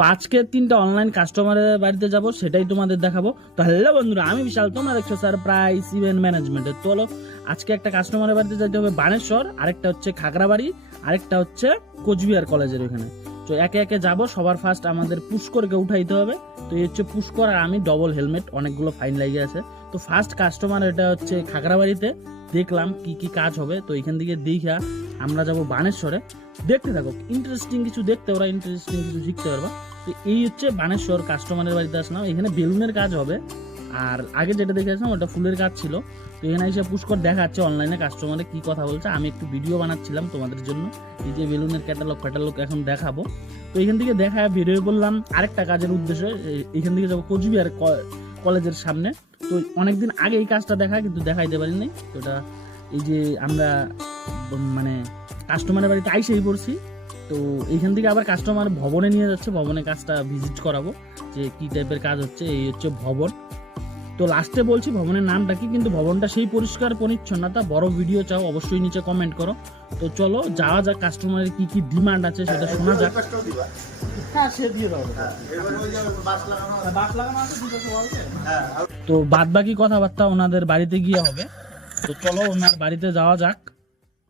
তো আজকে 3টা অনলাইন কাস্টমারের বাড়িতে যাব, সেটাই তোমাদের দেখাবো। তো হ্যালো বন্ধুরা, আমি বিশাল, তোমরা দেখছো সারপ্রাইজ ইভেন্ট ম্যানেজমেন্টে। চলো আজকে একটা কাস্টমারের বাড়িতে যেতে হবে বানেশ্বর, আরেকটা হচ্ছে খাগড়াবাড়ি, আরেকটা হচ্ছে কোচবিহার কলেজের ওখানে। তো একে একে যাব। সবার ফার্স্ট আমাদের পুষ্করকে উঠাইতে হবে। তো এই হচ্ছে পুষ্কর আর আমি, ডবল হেলমেট, অনেকগুলো ফাইন লাগিয়ে আছে। তো ফার্স্ট কাস্টমার এটা হচ্ছে খাগড়াবাড়িতে, দেখলাম কি কি কাজ হবে। তো এখান থেকে দেখা আমরা যাব বানেশ্বরে। দেখতে থাকো, ইন্টারেস্টিং কিছু দেখতে, ওরা ইন্টারেস্টিং কিছু শিখতে পারবা। তো এই হচ্ছে বানেশ্বর কাস্টমারের বাড়িতে আসলাম। এখানে বেলুনের কাজ হবে, আর আগে যেটা দেখে আসলাম ওটা ফুলের কাজ ছিল। তো এখানে এসে পুষ্কর দেখাচ্ছে অনলাইনে কাস্টমারে কি কথা বলছে। আমি একটু ভিডিও বানাচ্ছিলাম তোমাদের জন্য, এই যে বেলুনের ক্যাটালগ এখন দেখাবো। তো এখান থেকে দেখা বেরিয়ে বললাম আরেকটা কাজের উদ্দেশ্যে। এখান থেকে যাবো কোচবিহার কলেজের সামনে। তো অনেকদিন আগে এই কাজটা দেখা, কিন্তু দেখাইতে পারিনি। তো এটা এই যে আমরা মানে কাস্টমারের বাড়িতে আইসেই পড়ছি। তো এইখান থেকে আবার কাস্টমার ভবনে নিয়ে যাচ্ছে, ভবনে কাজটা ভিজিট করাবো যে কি টাইপের কাজ হচ্ছে। এই হচ্ছে ভবন। তো লাস্টে বলছি ভবনের নামটা কি, কিন্তু ভবনটা সেই পরিষ্কার পরিচ্ছন্নতা। বড় ভিডিও চাও অবশ্যই নিচে কমেন্ট করো। তো চলো যাওয়া যাক, কাস্টমারের কি কি ডিমান্ড আছে সেটা শোনা যাক। তো বাদ বাকি কথাবার্তা ওনাদের বাড়িতে গিয়ে হবে। তো চলো ওনার বাড়িতে যাওয়া যাক।